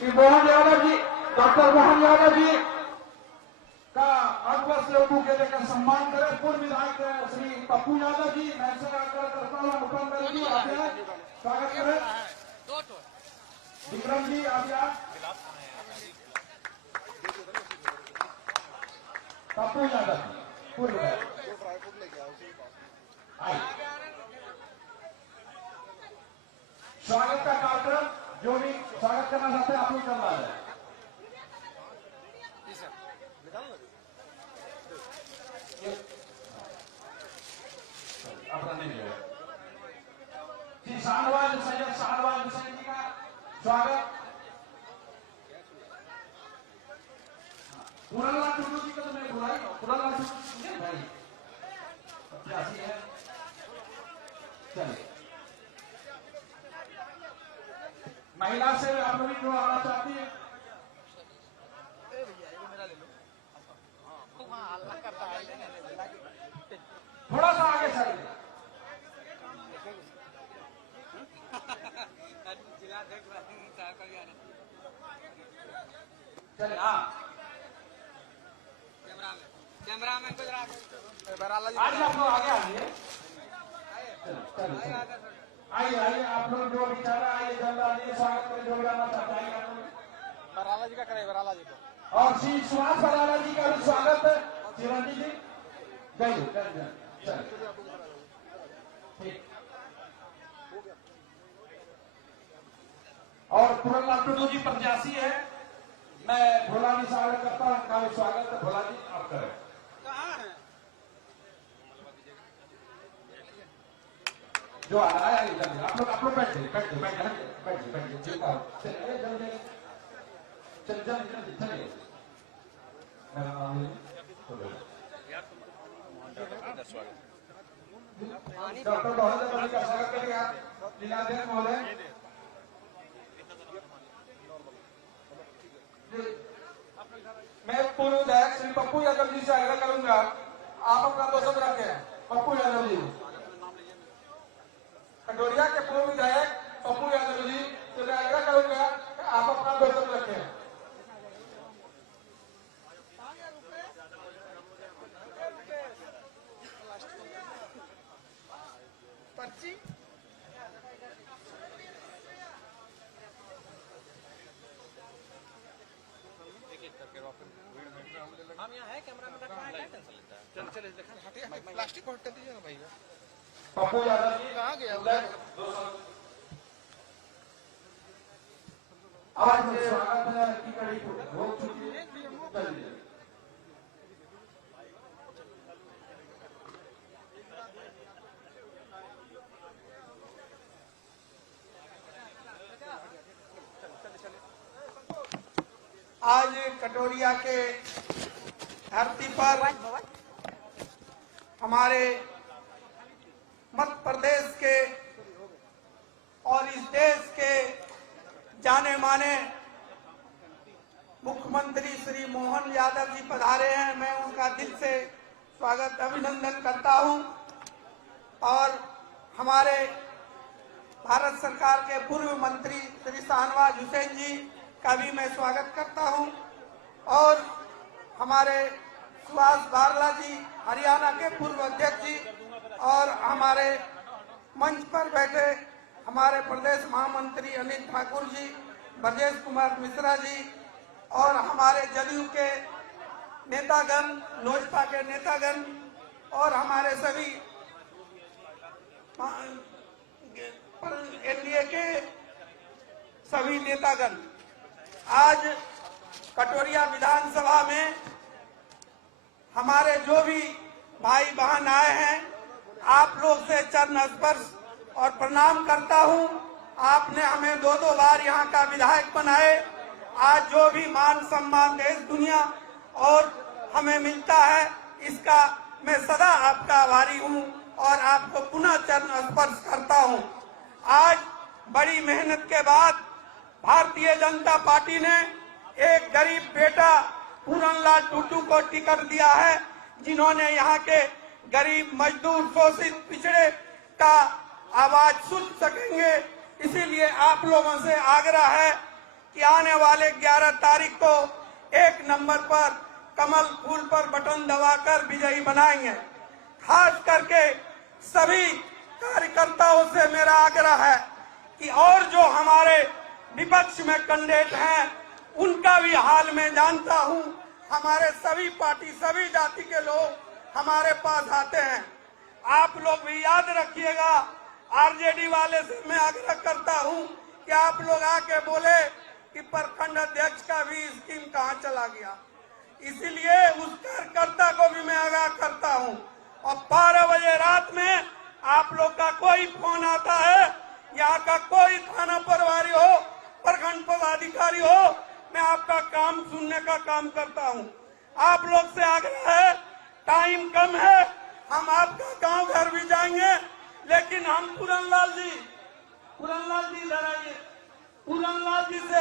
Shri Mohan Yadav ji, doctor Mohan Yadav ji का अगवा से के लेकर सम्मान करें। पूर्व विधायक श्री पप्पू यादव जी, मैं से आग्रह करता हूँ अनुपम जी आप स्वागत करें। विक्रम जी आप पप्पू यादव पूर्व विधायक स्वागत का कार्यक्रम जो भी स्वागत करना चाहते हैं आप लोग करवा रहे हैं। श्री शाहनवाज सैयद शाहनवाज हुसैन जी का स्वागत। पूरनलाल टुडू जी का तो मैं बुलाई पूरनलाल टुडू भाई प्रत्याशी है। चलिए महिला से आप लोग जो आना चाहती है थोड़ा सा आगे साइड चलिए। हाँ कैमरा में आज आप लोग आगे आइए। आइए आइए आप लोग जो विचार आइए जनता जी स्वागत करें जो गाना चाहता है बराला जी का करें बराला जी को और श्री सुभाष बराला जी का भी स्वागत है। चिरंजी जी गई ठीक और पूरनलाल टुडू जी प्रत्याशी है। मैं भोला जी स्वागत करता हूं उनका भी स्वागत है। भोला जी आप करें। जो आ रहा है आप लोग बैठे चलिए मेरा नाम डॉक्टर मोहन का स्वागत करेंगे आप लीलाधर महोदय। मैं पूर्व विधायक श्री पप्पू यादव जी से आग्रह करूंगा आप अपना दोस्त रखें। पप्पू यादव जी कटोरिया के पूर्व विधायक पप्पू यादव जी से मैं आग्रह करूंगा कि आप अपना दोस्त रखें। पर्ची हम यहाँ है कैमरा में रखा है टेंशन लेता है। चल दिखा प्लास्टिक को हटा दीजिए ना भैया। पप्पू यादव जी कहाँ गया आज स्वागत है की कड़ी हो चुकी है। चलिए आज कटोरिया के धरती पर हमारे मध्य प्रदेश के और इस देश के जाने माने मुख्यमंत्री श्री मोहन यादव जी पधारे हैं। मैं उनका दिल से स्वागत अभिनंदन करता हूं और हमारे भारत सरकार के पूर्व मंत्री श्री शाहनवाज हुसैन जी का भी मैं स्वागत करता हूं और हमारे सुभाष बारला जी हरियाणा के पूर्व अध्यक्ष जी और हमारे मंच पर बैठे हमारे प्रदेश महामंत्री अनिल ठाकुर जी, ब्रजेश कुमार मिश्रा जी और हमारे जदयू के नेतागण, लोजपा के नेतागण और हमारे सभी एनडीए के सभी नेतागण आज कटोरिया विधानसभा में हमारे जो भी भाई बहन आए हैं आप लोग से चरण स्पर्श और प्रणाम करता हूं। आपने हमें दो बार यहां का विधायक बनाए। आज जो भी मान सम्मान देश दुनिया और हमें मिलता है इसका मैं सदा आपका आभारी हूं और आपको पुनः चरण स्पर्श करता हूं। आज बड़ी मेहनत के बाद भारतीय जनता पार्टी ने एक गरीब बेटा पूरनलाल टुडू को टिकट दिया है जिन्होंने यहाँ के गरीब मजदूर शोषित पिछड़े का आवाज सुन सकेंगे। इसीलिए आप लोगों से आग्रह है कि आने वाले 11 तारीख को 1 नंबर पर कमल फूल पर बटन दबाकर विजयी बनाएंगे। खास करके सभी कार्यकर्ताओं से मेरा आग्रह है कि और जो हमारे विपक्ष में कैंडिडेट हैं उनका भी हाल में जानता हूं। हमारे सभी पार्टी सभी जाति के लोग हमारे पास आते हैं। आप लोग भी याद रखिएगा, आरजेडी वाले से मैं आग्रह करता हूं कि आप लोग आके बोले कि प्रखंड अध्यक्ष का भी स्कीम कहां चला गया। इसीलिए उस कार्यकर्ता को भी मैं आगाह करता हूं। और 12 बजे रात में आप लोग का कोई फोन आता है, यहाँ का कोई थाना प्रभारी हो, प्रखंड पदाधिकारी हो, मैं आपका काम सुनने का काम करता हूं। आप लोग से आग्रह है, टाइम कम है, हम आपका गांव घर भी जाएंगे, लेकिन हम पूरनलाल जी इधर आइए, पूरनलाल जी से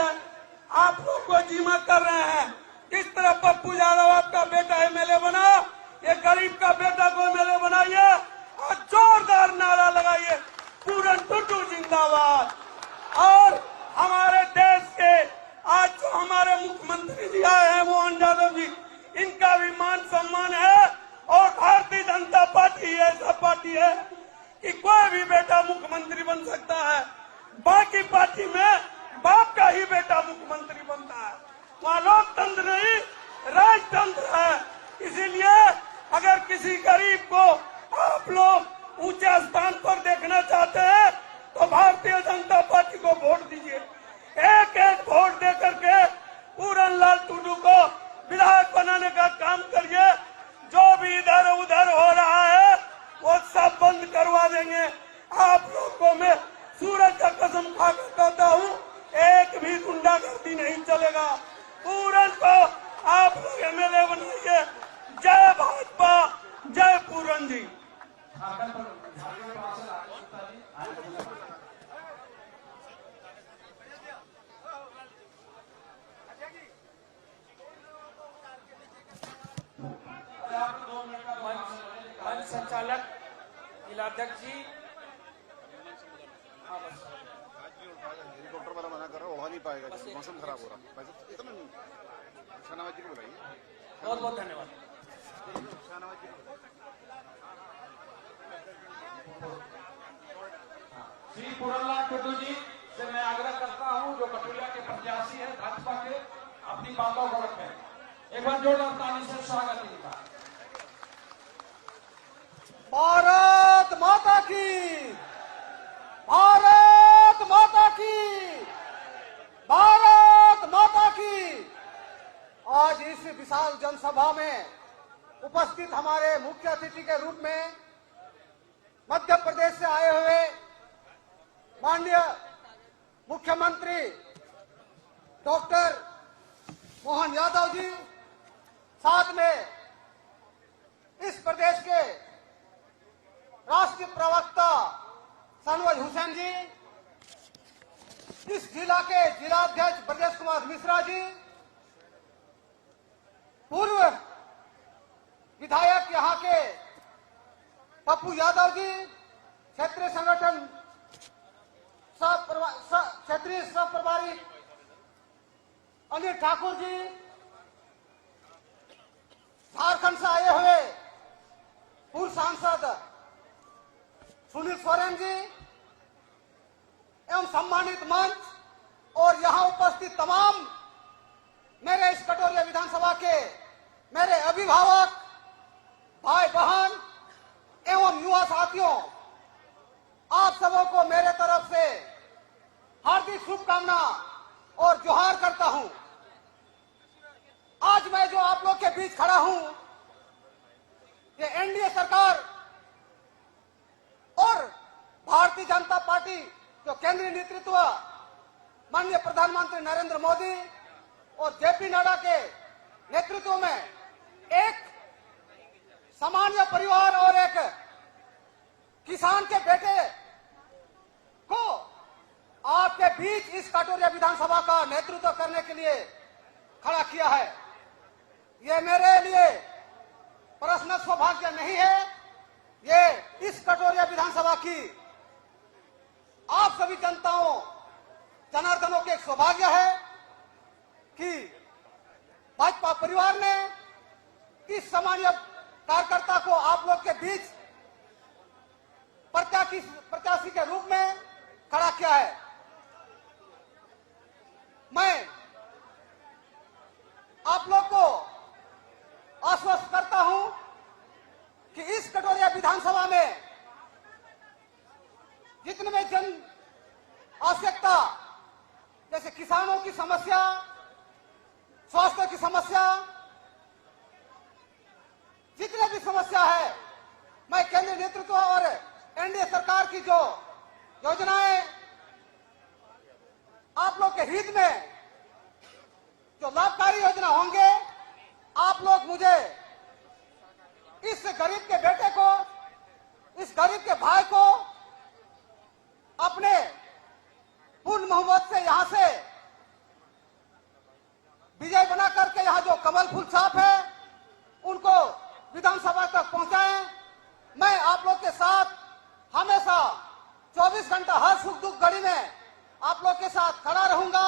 आप लोग को जिम्मा कर रहे हैं। किस तरह पप्पू यादव आपका बेटा एमएलए बना, ये गरीब का बेटा को एमएलए बनाइए और जोरदार नारा लगाइए, पूरन टुटू जिंदाबाद। और हमारे देश के आज जो हमारे मुख्यमंत्री जी आए हैं मोहन यादव जी, इनका भी मान सम्मान है। और भारतीय जनता पार्टी ऐसा पार्टी है कि कोई भी बेटा मुख्यमंत्री बन सकता है। बाकी पार्टी में बाप का ही बेटा मुख्यमंत्री बनता है, वहाँ लोकतंत्र नहीं राजतंत्र है। इसीलिए अगर किसी गरीब को आप लोग ऊंचे स्थान पर देखना चाहते हैं तो भारतीय जनता पार्टी को वोट दीजिए। एक एक वोट दे करके पूरनलाल टुडू को विधायक बनाने का काम करिए। जो भी इधर उधर हो रहा है वो सब बंद करवा देंगे। आप लोग को मैं सूरज का कसम खाकर कहता हूँ, एक भी गुंडागर्दी नहीं चलेगा। पूरन को आप लोग एमएलए बनाइए। जय भाजपा, जय पूरन जी। संचालक जिलाध्यक्ष जी, हेलीकॉप्टर वाला मना कर रहा, वहाँ नहीं पाएगा, मौसम खराब हो रहा है। इतना शाहनवाज जी को बुलाइए। बहुत बहुत धन्यवाद। शाहनवाज जी श्री पूरनलाल टुडू जी से मैं आग्रह करता हूं, जो कटोरिया के प्रत्याशी है भाजपा के, अपनी बातों को रखें। एक बार जोरदार ताली से स्वागत कीजिए। भारत माता की, भारत माता की, भारत माता की। आज इस विशाल जनसभा में उपस्थित हमारे मुख्य अतिथि के रूप में मध्य प्रदेश से आए हुए माननीय मुख्यमंत्री डॉक्टर मोहन यादव जी, साथ में इस प्रदेश के राष्ट्रीय प्रवक्ता सनवाज हुसैन जी, इस जिला के जिलाध्यक्ष ब्रजेश कुमार मिश्रा जी, पूर्व विधायक यहाँ के पप्पू यादव जी, क्षेत्रीय संगठन क्षेत्रीय सह प्रभारी अनिल ठाकुर जी, झारखंड से आए हुए पूर्व सांसद सुनील सोरेन जी एवं सम्मानित मंच और यहां उपस्थित तमाम मेरे इस कटोरिया विधानसभा के मेरे अभिभावक, भाई बहन एवं युवा साथियों, आप सबों को मेरे तरफ से हार्दिक शुभकामना और जोहार करता हूं। आज मैं जो आप लोग के बीच खड़ा हूं, ये एनडीए सरकार और भारतीय जनता पार्टी जो केंद्रीय नेतृत्व माननीय प्रधानमंत्री नरेंद्र मोदी और जेपी नड्डा के नेतृत्व में एक सामान्य परिवार और एक किसान के बेटे को आपके बीच इस कटोरिया विधानसभा का नेतृत्व करने के लिए खड़ा किया है। ये मेरे लिए पर्सनल सौभाग्य नहीं है, ये इस कटोरिया विधानसभा की आप सभी जनताओं जनार्दनों के एक सौभाग्य है कि भाजपा परिवार ने इस सामान्य कार्यकर्ता को आप लोग के बीच प्रत्याशी के रूप में खड़ा किया है। मैं आप लोग को आश्वस्त करता हूं कि इस कटोरिया विधानसभा में जितने में जन आवश्यकता, जैसे किसानों की समस्या, स्वास्थ्य की समस्या, जितने भी समस्या है, मैं केंद्रीय नेतृत्व और एनडीए सरकार की जो योजनाएं आप लोग के हित में जो लाभकारी योजना होंगे, आप लोग मुझे इस गरीब के बेटे को, इस गरीब के भाई को अपने पूर्ण मोहब्बत से यहां से विजय बना करके यहां जो कमल फूल छाप है उनको विधानसभा तक पहुंचाएं। मैं आप लोग के साथ हमेशा 24 घंटा हर सुख दुख घड़ी में आप लोग के साथ खड़ा रहूंगा।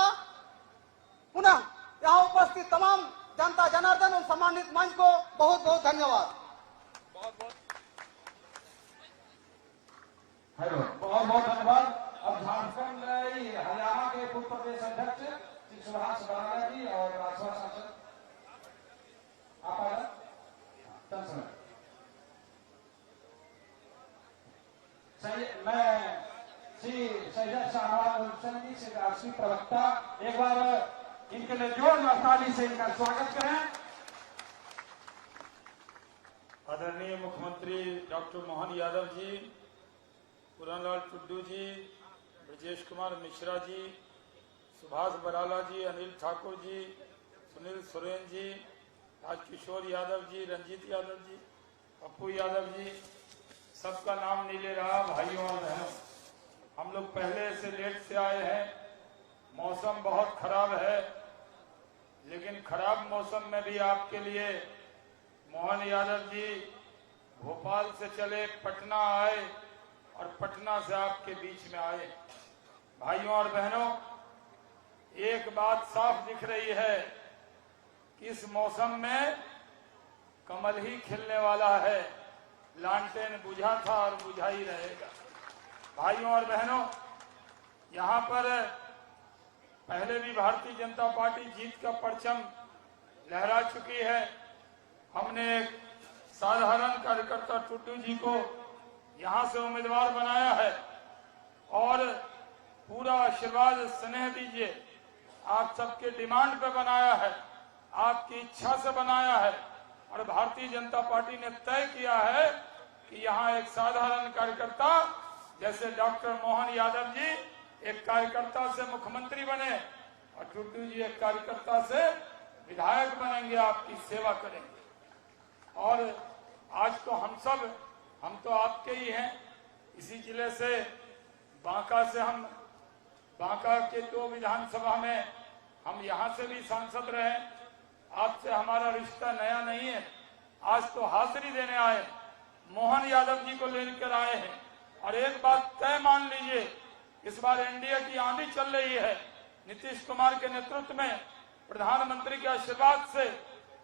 पुनः यहां उपस्थित तमाम जनता जनार्दन और सम्मानित मंच को बहुत बहुत धन्यवाद। हेलो, बहुत बहुत धन्यवाद। अब झारखंड हरियाणा के पूर्व प्रदेश अध्यक्ष श्री सुभाष बराला जी और राज्यसभा सांसद आप आ जाए। मैं श्री सैयद शाहनवाज हुसैन जी से राष्ट्रीय प्रवक्ता, एक बार इनके लिए जोरदार ताली से इनका स्वागत करें। आदरणीय मुख्यमंत्री डॉक्टर मोहन यादव जी, पूरनलाल टुड्डू जी, ब्रजेश कुमार मिश्रा जी, सुभाष बराला जी, अनिल ठाकुर जी, सुनील सोरेन जी, राजकिशोर यादव जी, रंजीत यादव जी, पप्पू यादव जी, सबका नाम नहीं ले रहा। भाइयों और बहनों, हम लोग पहले से लेट से आए हैं, मौसम बहुत खराब है, लेकिन खराब मौसम में भी आपके लिए मोहन यादव जी भोपाल से चले पटना आए और पटना से आपके बीच में आए। भाइयों और बहनों, एक बात साफ दिख रही है कि इस मौसम में कमल ही खिलने वाला है। लालटेन बुझा था और बुझा ही रहेगा। भाइयों और बहनों, यहाँ पर पहले भी भारतीय जनता पार्टी जीत का परचम लहरा चुकी है। हमने एक साधारण कार्यकर्ता टुड्डू जी को यहाँ से उम्मीदवार बनाया है और पूरा आशीर्वाद स्नेह दीजिए। आप सबके डिमांड पे बनाया है, आपकी इच्छा से बनाया है और भारतीय जनता पार्टी ने तय किया है कि यहाँ एक साधारण कार्यकर्ता जैसे डॉक्टर मोहन यादव जी एक कार्यकर्ता से मुख्यमंत्री बने और टुड्डू जी एक कार्यकर्ता से विधायक बनेंगे, आपकी सेवा करेंगे। और आज तो हम तो आपके ही हैं। इसी जिले से बांका से हम बांका के 2 विधानसभा में हम यहाँ से भी सांसद रहे। आपसे हमारा रिश्ता नया नहीं है। आज तो हाजिरी देने आए, मोहन यादव जी को लेकर आए हैं। और एक बात तय मान लीजिए, इस बार एनडीए की आंधी चल रही है। नीतीश कुमार के नेतृत्व में प्रधानमंत्री के आशीर्वाद से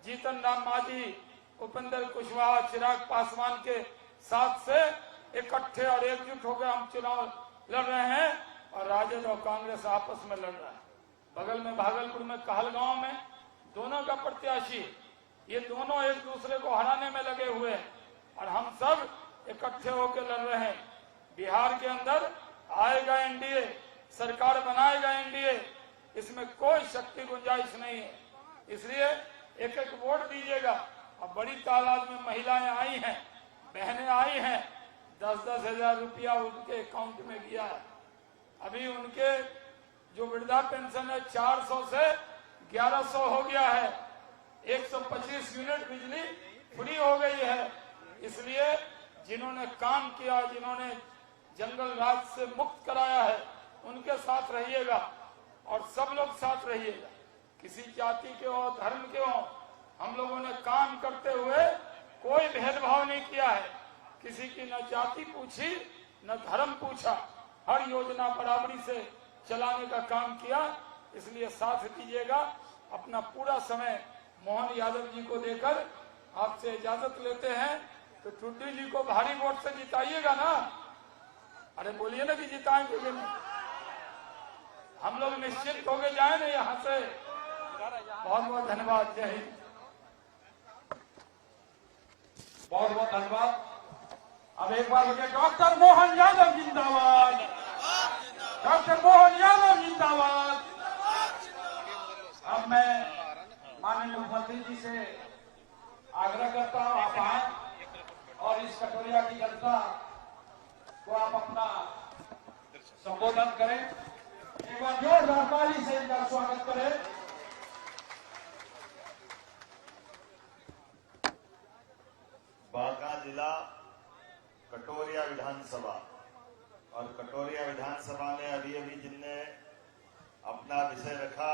जीतन राम मांझी, उपेंद्र कुशवाहा, चिराग पासवान के साथ से इकट्ठे और एकजुट होकर हम चुनाव लड़ रहे हैं और राजद और कांग्रेस आपस में लड़ रहा है। बगल में भागलपुर में कहलगांव में दोनों का प्रत्याशी, ये दोनों एक दूसरे को हराने में लगे हुए हैं और हम सब इकट्ठे होकर लड़ रहे हैं। बिहार के अंदर आएगा एनडीए, सरकार बनाएगा एनडीए, इसमें कोई शक्ति गुंजाइश नहीं है। इसलिए एक एक वोट दीजिएगा। अब बड़ी तादाद में महिलाएं आई हैं, बहनें आई हैं, 10-10 हजार रुपया उनके अकाउंट में गया है। अभी उनके जो वृद्धा पेंशन है 400 से 1100 हो गया है। 125 यूनिट बिजली फ्री हो गई है। इसलिए जिन्होंने काम किया, जिन्होंने जंगल राज से मुक्त कराया है, उनके साथ रहिएगा और सब लोग साथ रहिएगा। किसी जाति के हो, धर्म के हो, हम लोगों ने काम करते हुए कोई भेदभाव नहीं किया है। किसी की न जाति पूछी न धर्म पूछा, हर योजना बराबरी से चलाने का काम किया। इसलिए साथ दीजिएगा। अपना पूरा समय मोहन यादव जी को देकर आपसे इजाजत लेते हैं। तो टुड्डू जी को भारी वोट से जिताइएगा ना? अरे बोलिए ना कि जिताएंगे कि नहीं? हम लोग निश्चित होके जाए ना यहाँ से। बहुत बहुत धन्यवाद। जय हिंद। बहुत बहुत धन्यवाद। अब एक बार बोलिए डॉक्टर मोहन यादव जिंदाबाद, डॉक्टर मोहन यादव जिंदाबाद। अब मैं माननीय मुख्यमंत्री जी से आग्रह करता हूं आप आए और इस कटोरिया की जनता को आप अपना संबोधन करें। एक बार जोरदार ताली से इनका स्वागत करें। बांका जिला कटोरिया विधानसभा और कटोरिया विधानसभा में अभी जिनने अपना विषय रखा,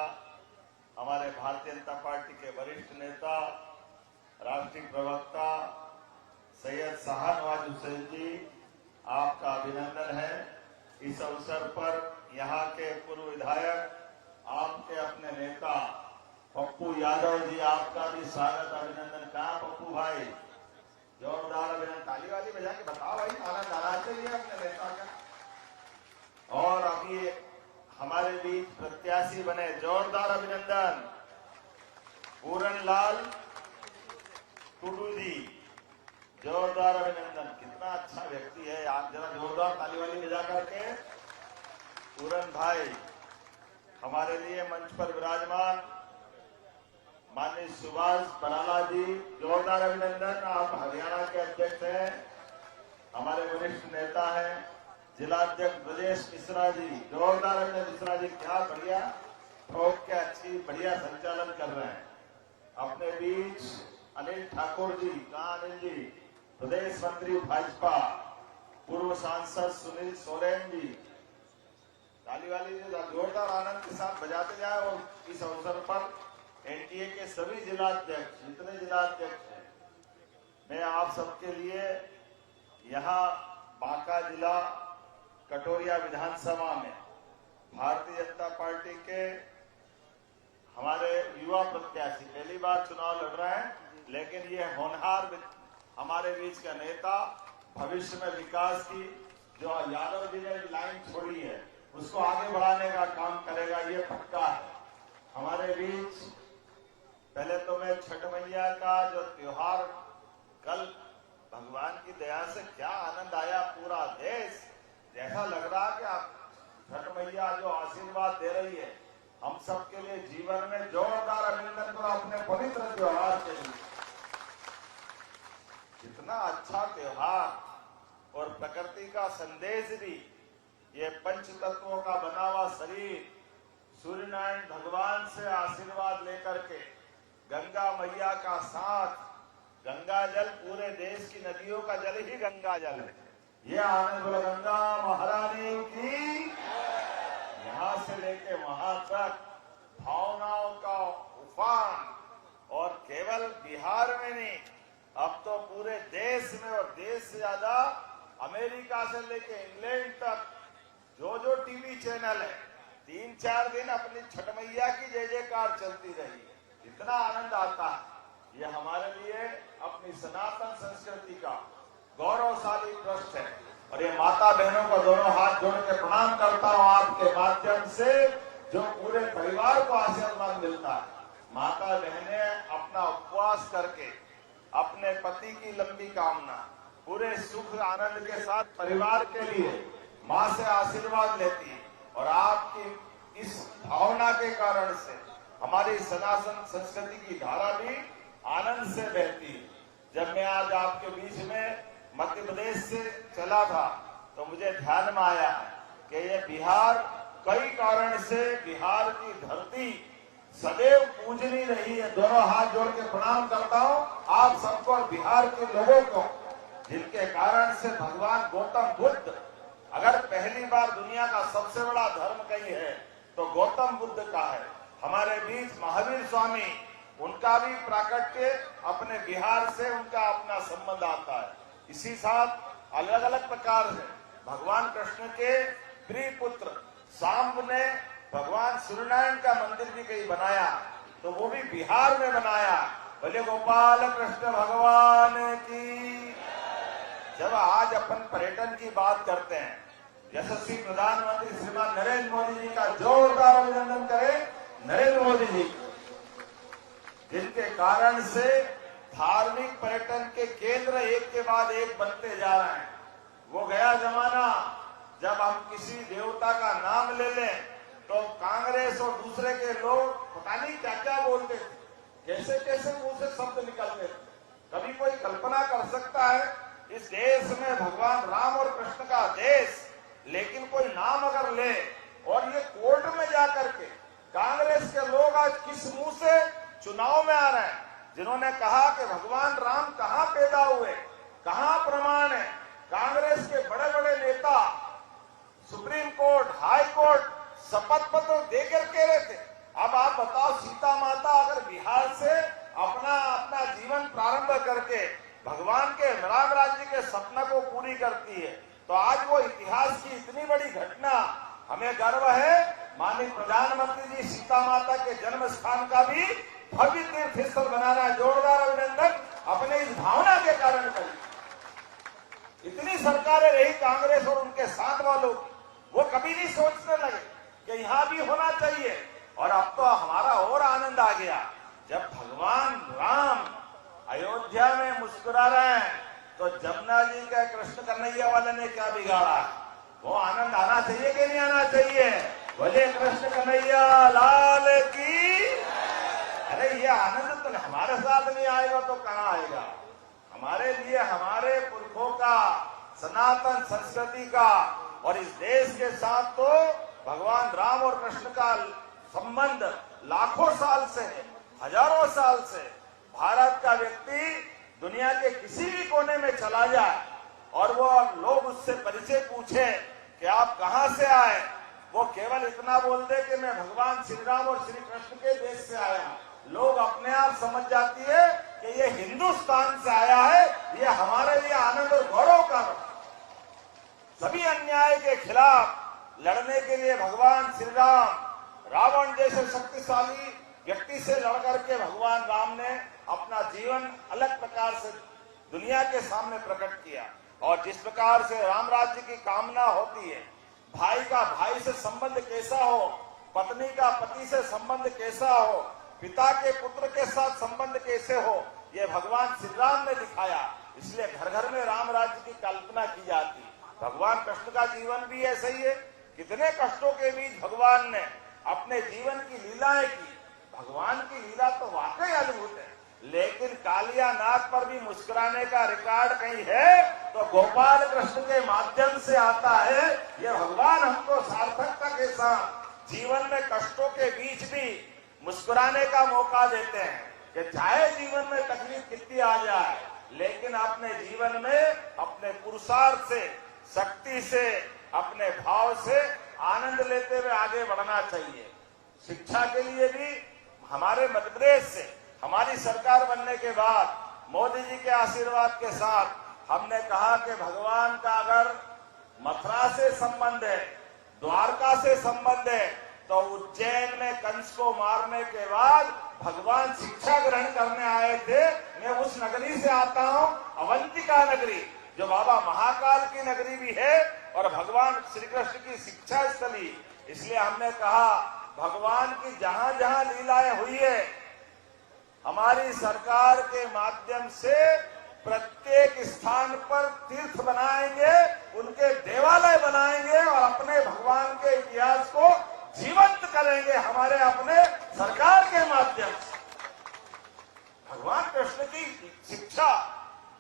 हमारे भारतीय जनता पार्टी के वरिष्ठ नेता राष्ट्रीय प्रवक्ता सैयद शाहनवाज हुसैन जी, आपका अभिनंदन है। इस अवसर पर यहाँ के पूर्व विधायक, आपके अपने नेता पप्पू यादव जी, आपका भी स्वागत अभिनंदन। कहाँ पप्पू भाई? जोरदार अभिनंदन। ताली वाली बजा के बताओ भाई, आनंद आना चाहिए अपने नेता का। और अभी हमारे बीच प्रत्याशी बने, जोरदार अभिनंदन पूरनलाल टुडू जी, जोरदार अभिनंदन। कितना अच्छा व्यक्ति है, आप जरा जोरदार ताली वाली बजा करके। पूरन भाई हमारे लिए मंच पर विराजमान माननीय सुभाष बराला जी, जोरदार अभिनंदन। आप हरियाणा के अध्यक्ष हैं, हमारे वरिष्ठ नेता हैं। जिला अध्यक्ष ब्रजेश मिश्रा जी, जोरदार अभिनंदन। मिश्रा जी क्या बढ़िया ठोक के अच्छी बढ़िया संचालन कर रहे हैं। अपने बीच अनिल ठाकुर जी, कहाँ अनिल जी? प्रदेश मंत्री भाजपा, पूर्व सांसद सुनील सोरेन जी, ताली वाली जोरदार आनंद के साथ बजाते जाए। और इस अवसर पर एनडीए के सभी जिलाध्यक्ष, जितने जिलाध्यक्ष हैं, मैं आप सबके लिए यहाँ बांका जिला कटोरिया विधानसभा में भारतीय जनता पार्टी के हमारे युवा प्रत्याशी पहली बार चुनाव लड़ रहे हैं, लेकिन ये होनहार हमारे बीच का नेता, भविष्य में विकास की जो यादव जी ने लाइन छोड़ी है उसको आगे बढ़ाने का काम करेगा, ये पक्का है। हमारे बीच पहले तो मैं छठ मैया का जो त्योहार कल, भगवान की दया से क्या आनंद आया, पूरा देश जैसा लग रहा कि आप छठ मैया जो आशीर्वाद दे रही है हम सबके लिए जीवन में। जोरदार अभिनंदन करो अपने पवित्र त्योहार के लिए। कितना अच्छा त्योहार और प्रकृति का संदेश भी, ये पंच तत्वों का बना हुआ शरीर, सूर्य नारायण भगवान से आशीर्वाद लेकर के, गंगा मैया का साथ, गंगा जल पूरे देश की नदियों का जल ही गंगा जल है। ये आनंद बोलो गंगा महारानी की। यहाँ से लेके वहां तक भावनाओं का उफान, और केवल बिहार में नहीं, अब तो पूरे देश में, और देश से ज्यादा अमेरिका से लेके इंग्लैंड तक जो टीवी चैनल है, 3-4 दिन अपनी छठ मैया की जय जयकार चलती रही। इतना आनंद आता है। ये हमारे लिए अपनी सनातन संस्कृति का गौरवशाली ट्रस्ट है। और ये माता बहनों को दोनों हाथ जोड़ के प्रणाम करता हूँ आपके माध्यम से, जो पूरे परिवार को आशीर्वाद मिलता है। माता बहनें अपना उपवास करके अपने पति की लंबी कामना, पूरे सुख आनंद के साथ परिवार के लिए माँ से आशीर्वाद लेती है। और आपकी इस भावना के कारण से हमारी सनातन संस्कृति की धारा भी आनंद से बहती है। जब मैं आज आपके बीच में मध्य प्रदेश से चला था तो मुझे ध्यान में आया कि ये बिहार कई कारण से, बिहार की धरती सदैव पूजनी रही है। दोनों हाथ जोड़ के प्रणाम करता हूँ आप सबको और बिहार के लोगों को, जिनके कारण से भगवान गौतम बुद्ध, अगर पहली बार दुनिया का सबसे बड़ा धर्म कहीं है तो गौतम बुद्ध का है। हमारे बीच महावीर स्वामी, उनका भी प्राकट्य अपने बिहार से, उनका अपना संबंध आता है। इसी साथ अलग अलग प्रकार से भगवान कृष्ण के प्रिय पुत्र सांब ने भगवान सूर्यनारायण का मंदिर भी कहीं बनाया। तो वो भी बिहार में बनाया। बोले गोपाल कृष्ण भगवान की। जब आज अपन पर्यटन की बात करते हैं, यशस्वी प्रधानमंत्री श्रीमान नरेंद्र मोदी जी का जोरदार अभिनंदन करें। नरेंद्र मोदी जी जिनके कारण से धार्मिक पर्यटन के केंद्र एक के बाद एक बनते जा रहे हैं। वो गया जमाना जब हम किसी देवता का नाम ले लें तो कांग्रेस और दूसरे के लोग पता नहीं क्या क्या बोलते थे, कैसे कैसे मुंह से शब्द निकलते थे। कभी कोई कल्पना कर सकता है इस देश में भगवान राम और कृष्ण का देश, लेकिन कोई नाम अगर ले और ये कोर्ट में जाकर के कांग्रेस के लोग आज किस मुंह से चुनाव में आ रहे हैं, जिन्होंने कहा कि भगवान राम कहां पैदा हुए, कहां प्रमाण है। कांग्रेस के बड़े बड़े नेता सुप्रीम कोर्ट, हाई कोर्ट शपथ पत्र देकर कह रहे थे। अब आप बताओ, सीता माता अगर बिहार से अपना जीवन प्रारंभ करके भगवान के राम राज्य के सपना को पूरी करती है, तो आज वो इतिहास की इतनी बड़ी घटना, हमें गर्व है। माननीय प्रधानमंत्री जी सीता माता के जन्म स्थान का भी भव्य तीर्थ स्थल बनाना, जोरदार अभिनंदन अपने इस भावना के कारण करी। इतनी सरकारें रही कांग्रेस और उनके साथ वालों की, वो कभी नहीं सोचने लगे कि यहां भी होना चाहिए। और अब तो हमारा और आनंद आ गया जब भगवान राम अयोध्या में मुस्कुरा रहे हैं, तो जमुना जी का कृष्ण कन्हैया वाले ने क्या बिगाड़ा। वो आनंद आना चाहिए कि नहीं आना चाहिए? बोले कृष्ण कन्हैया लाल की। अरे ये आनंद तो हमारे साथ नहीं आएगा तो कहां आएगा? हमारे लिए हमारे पुरखों का सनातन संस्कृति का और इस देश के साथ तो भगवान राम और कृष्ण का संबंध लाखों साल से है, हजारों साल से। भारत का व्यक्ति दुनिया के किसी भी कोने में चला जाए और वो लोग उससे परिचय पूछे कि आप कहां से आए, वो केवल इतना बोल दे कि मैं भगवान श्री राम और श्री कृष्ण के देश से आया हूं, लोग अपने आप समझ जाती है कि ये हिंदुस्तान से आया है। ये हमारे लिए आनंद और गौरव का। सभी अन्याय के खिलाफ लड़ने के लिए भगवान श्री राम रावण जैसे शक्तिशाली व्यक्ति से लड़कर के भगवान राम ने अपना जीवन अलग प्रकार से दुनिया के सामने प्रकट किया। और जिस प्रकार से राम राज्य की कामना होती है, भाई का भाई से संबंध कैसा हो, पत्नी का पति से संबंध कैसा हो, पिता के पुत्र के साथ संबंध कैसे हो, ये भगवान श्री राम ने दिखाया। इसलिए घर घर में राम राज्य की कल्पना की जाती। भगवान कृष्ण का जीवन भी ऐसा ही है। कितने कष्टों के बीच भगवान ने अपने जीवन की लीलाएं की। भगवान की लीला तो वाकई अद्भुत है, लेकिन कालिया नाग पर भी मुस्कुराने का रिकॉर्ड कहीं है तो गोपाल कृष्ण के माध्यम से आता है। ये भगवान हमको सार्थकता के साथ जीवन में कष्टों के बीच भी मुस्कुराने का मौका देते हैं कि चाहे जीवन में तकलीफ कितनी आ जाए, लेकिन अपने जीवन में अपने पुरुषार्थ से, शक्ति से, अपने भाव से आनंद लेते हुए आगे बढ़ना चाहिए। शिक्षा के लिए भी हमारे मध्य प्रदेश से हमारी सरकार बनने के बाद मोदी जी के आशीर्वाद के साथ हमने कहा कि भगवान का अगर मथुरा से संबंध है, द्वारका से संबंध है, तो उज्जैन में कंस को मारने के बाद भगवान शिक्षा ग्रहण करने आए थे। मैं उस नगरी से आता हूं, अवंतिका नगरी, जो बाबा महाकाल की नगरी भी है और भगवान श्री कृष्ण की शिक्षा स्थली। इसलिए हमने कहा भगवान की जहां जहां लीलाएं हुई है, हमारी सरकार के माध्यम से प्रत्येक स्थान पर तीर्थ बनाएंगे, उनके देवालय बनाएंगे और अपने भगवान के इतिहास को जीवंत करेंगे हमारे अपने सरकार के माध्यम से। भगवान कृष्ण की शिक्षा,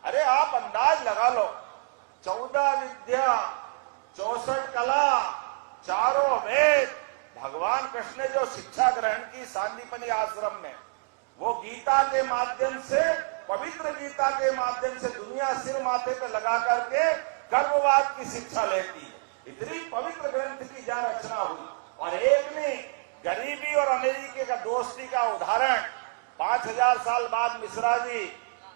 अरे आप अंदाज लगा लो, 14 विद्या, 64 कला, चारों वेद, भगवान कृष्ण ने जो शिक्षा ग्रहण की सांदीपनि आश्रम में, वो गीता के माध्यम से, पवित्र गीता के माध्यम से दुनिया सिर माथे पे लगा करके गर्भवाद की शिक्षा लेती है। इतनी पवित्र ग्रंथ की जहां रचना हुई। और एक ने गरीबी और अमेरिकी का दोस्ती का उदाहरण 5000 साल बाद मिश्रा जी,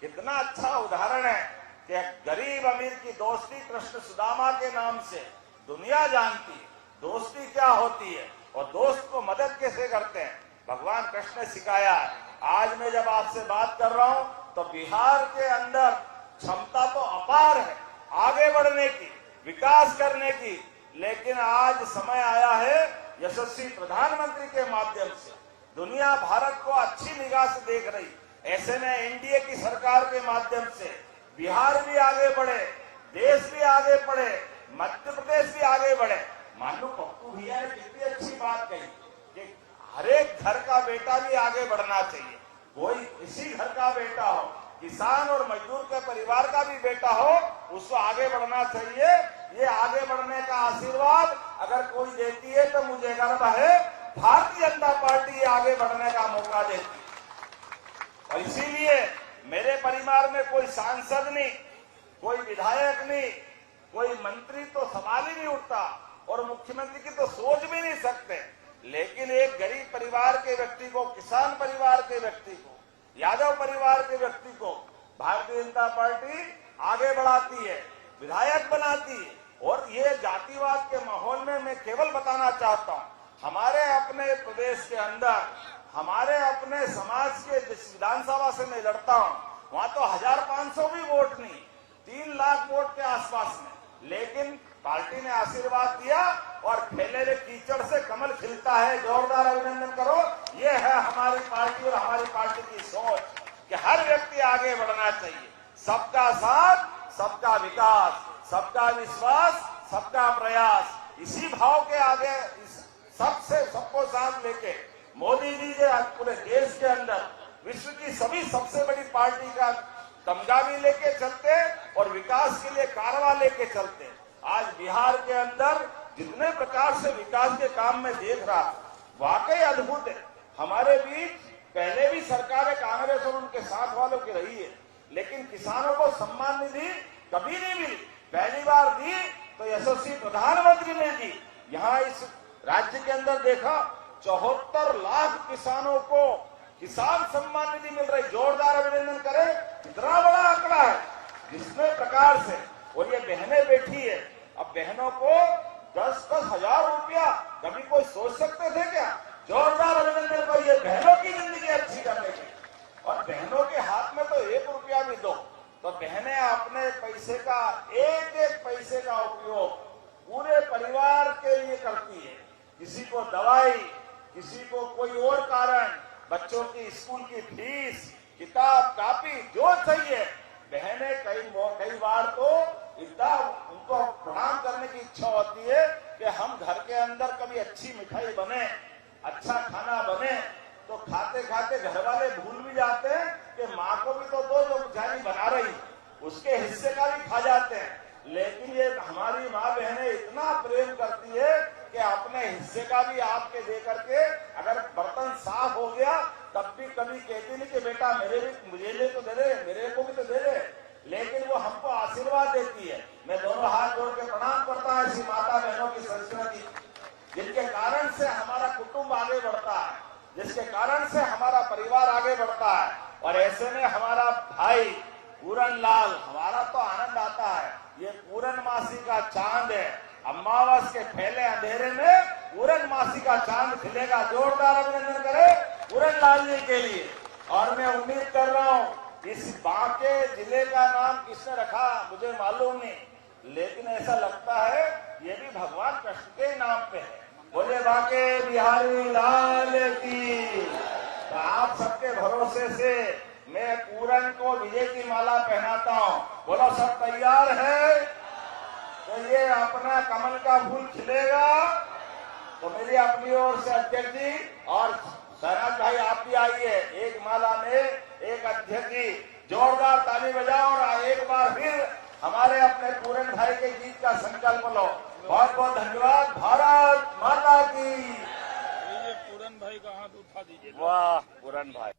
कितना अच्छा उदाहरण है कि गरीब अमीर की दोस्ती कृष्ण सुदामा के नाम से दुनिया जानती है दोस्ती क्या होती है और दोस्त को मदद कैसे करते हैं। भगवान कृष्ण ने सिखाया है। आज मैं जब आपसे बात कर रहा हूं तो बिहार के अंदर क्षमता तो अपार है आगे बढ़ने की, विकास करने की, लेकिन आज समय आया है यशस्वी प्रधानमंत्री के माध्यम से दुनिया भारत को अच्छी निगाह से देख रही। ऐसे में एनडीए की सरकार के माध्यम से बिहार भी आगे बढ़े, देश भी आगे बढ़े, मध्य प्रदेश भी आगे बढ़े। मानू पप्पू भैया ने कितनी अच्छी बात कही कि हर एक घर का बेटा भी आगे बढ़ना चाहिए। कोई किसी घर का बेटा हो, किसान और मजदूर के परिवार का भी बेटा हो, उसको आगे बढ़ना चाहिए। ये आगे बढ़ने का आशीर्वाद अगर कोई देती है तो मुझे गर्व है भारतीय जनता पार्टी आगे बढ़ने का मौका देती है। और इसीलिए मेरे परिवार में कोई सांसद नहीं, कोई विधायक नहीं, कोई मंत्री तो सवाल ही नहीं उठता और मुख्यमंत्री की तो सोच भी नहीं सकते। लेकिन एक गरीब परिवार के व्यक्ति को, किसान परिवार के व्यक्ति को, यादव परिवार के व्यक्ति को भारतीय जनता पार्टी आगे बढ़ाती है, विधायक बनाती है। और ये जातिवाद के माहौल में मैं केवल बताना चाहता हूं, हमारे अपने प्रदेश के अंदर, हमारे अपने समाज के जिस विधानसभा से मैं लड़ता हूं वहां तो 1500 भी वोट नहीं, 3 लाख वोट के आसपास में, लेकिन पार्टी ने आशीर्वाद दिया और फैले हुए कीचड़ से कमल खिलता है। जोरदार अभिनंदन करो। ये है हमारी पार्टी और हमारी पार्टी की सोच कि हर व्यक्ति आगे बढ़ना चाहिए। सबका साथ, सबका विकास, सबका विश्वास, सबका प्रयास, इसी भाव के आगे सबसे सबको साथ लेके मोदी जी जो पूरे देश के अंदर विश्व की सभी सबसे बड़ी पार्टी का तमगा भी लेके चलते और विकास के लिए कारवा लेके चलते। आज बिहार के अंदर जितने प्रकार से विकास के काम में देख रहा वाकई अद्भुत है। हमारे बीच पहले भी सरकारें कांग्रेस और उनके साथ वालों की रही है, लेकिन किसानों को सम्मान निधि कभी नहीं मिली। पहली बार दी तो यशस्वी प्रधानमंत्री ने दी। यहाँ इस राज्य के अंदर देखा 74 लाख किसानों को किसान सम्मान निधि मिल रही। जोरदार अभिनंदन करें, कितना बड़ा आंकड़ा है। जिसने प्रकार से, और ये बहनें बैठी है, अब बहनों को 10-10 हजार रुपया कभी कोई सोच सकते थे क्या? जोरदार अभिनंदन करो ये बहनों की जिंदगी अच्छी करने की। और बहनों के हाथ में तो 1 रुपया भी दो तो बहनें अपने पैसे का एक पैसे का उपयोग पूरे परिवार के लिए करती है। किसी को दवाई, किसी को कोई और कारण, बच्चों की स्कूल की फीस, किताब कापी जो चाहिए, बहनें कई बार तो इतना उनको प्रणाम करने की इच्छा होती है कि हम घर के अंदर कभी अच्छी मिठाई बने, अच्छा खाना बने तो खाते खाते घर वाले भूल भी जाते हैं कि माँ को भी तो दो जो जानी बना रही, उसके हिस्से का भी खा जाते हैं। लेकिन ये हमारी माँ बहनें इतना प्रेम करती है कि अपने हिस्से का भी आपके दे करके, अगर बर्तन साफ हो गया तब भी कभी कहती नहीं कि बेटा मुझे लिए तो दे दे, मेरे को भी तो दे दे, लेकिन वो हमको आशीर्वाद देती है। मैं दोनों हाथ जोड़ के प्रणाम करता हूं ऐसी माता बहनों की संस्कृति, जिनके कारण से हमारा कुटुंब आगे बढ़ता है, जिसके कारण से हमारा परिवार आगे बढ़ता है। और ऐसे में हमारा भाई पूरन लाल, हमारा तो आनंद आता है। ये पूरनमासी का चांद है, अमावस के फैले अंधेरे में पूरनमासी का चांद खिलेगा। जोरदार अभिनंदन करें पूरन लाल जी के लिए। और मैं उम्मीद कर रहा हूं इस बांके जिले का नाम किसने रखा मुझे मालूम नहीं, लेकिन ऐसा लगता है ये भी भगवान कृष्ण के नाम पे है। बोले बांके बिहारी लाल की। तो आप सबके भरोसे से मैं पूरन को विजय की माला पहनाता हूं। बोलो सब तैयार है? तो ये अपना कमल का फूल खिलेगा। तो मेरी अपनी ओर से अध्यक्ष जी और शहनाज भाई आप भी आइए, एक माला में एक अध्यक्ष जी, जोरदार ताली बजाओ और एक बार फिर हमारे अपने पूरन भाई के गीत का संकल्प लो। बहुत बहुत धन्यवाद। भारत माता की। पूरन भाई का हाथ उठा दीजिए। वाह पूरन भाई।